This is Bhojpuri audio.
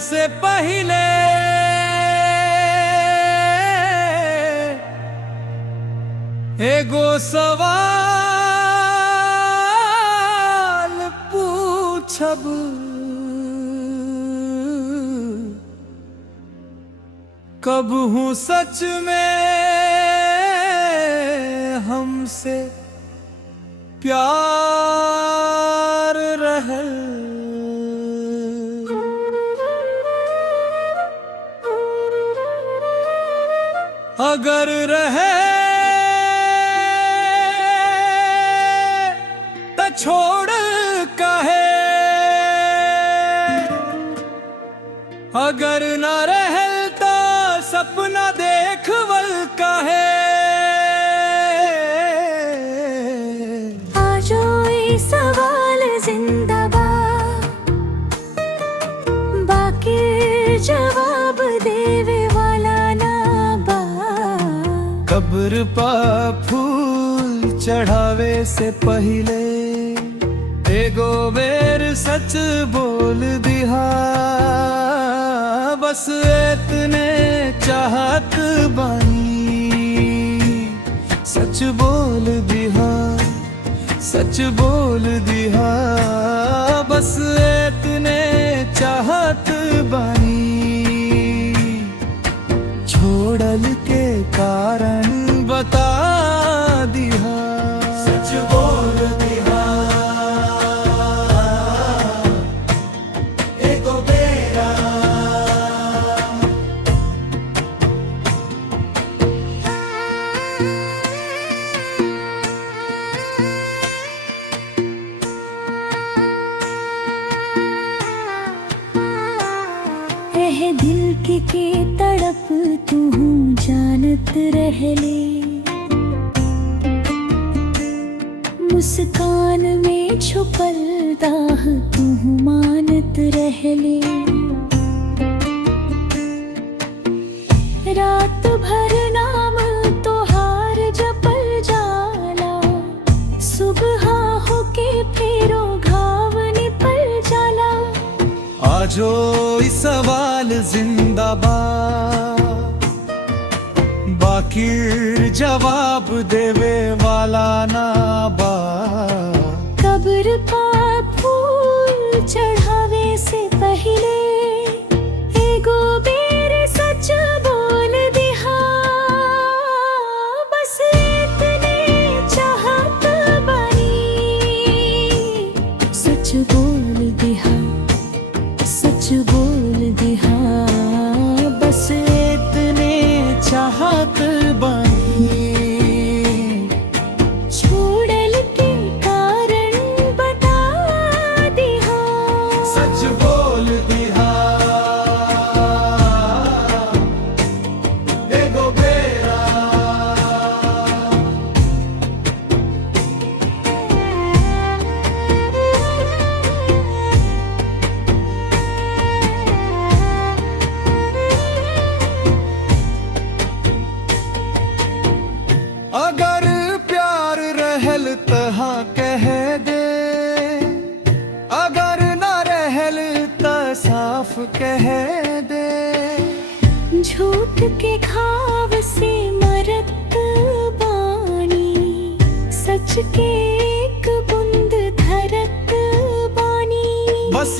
से पहले एगो सवाल पूछब, कब हूँ सच में हमसे प्यार रहल। अगर रहे त छोड़ काहे, अगर न रहल त सपना देखवल काहे। आजो ई सवाल जिंदाबाद, बाकी जवाब देवे वाला ना बा। कब्र पा फूल चढ़ावे से पहले एगो बेर सच बोल दिहा, बस इतने चाहत बानी। सच बोल दिहा, सच बोल दिहा, बस इतने चाहत बानी। छोड़ल के कारण बता दिहा, सच बोल दिहा एगो बेरा। रह दिल की तड़प तू जानत रहले, मुस्कान में छुपल दाह तू मानत रहले। रात भर नाम तोहार जपल जाला, सुबह होके फेरो घाव निपल जाला। आजो ई सवाल जिंदाबाद, बाकी जवाब देवे वाला ना बा। कब्र पा फूल चढ़ावे से पहले एगो बेर सच बोल दिहा, बस इतने चाहत बानी। सच बोल दिहा, सच बोल दिहा, बस इतने चाहत बानी। छोड़ल के कारण बता दिहा, सच बोल दिहा एगो बेरा। अगर प्यार रहल त हाँ कह दे, अगर न रहल त साफ कह दे। झूठ के घाव से मरत बानी, सच के एक बूंद धरत बानी। बस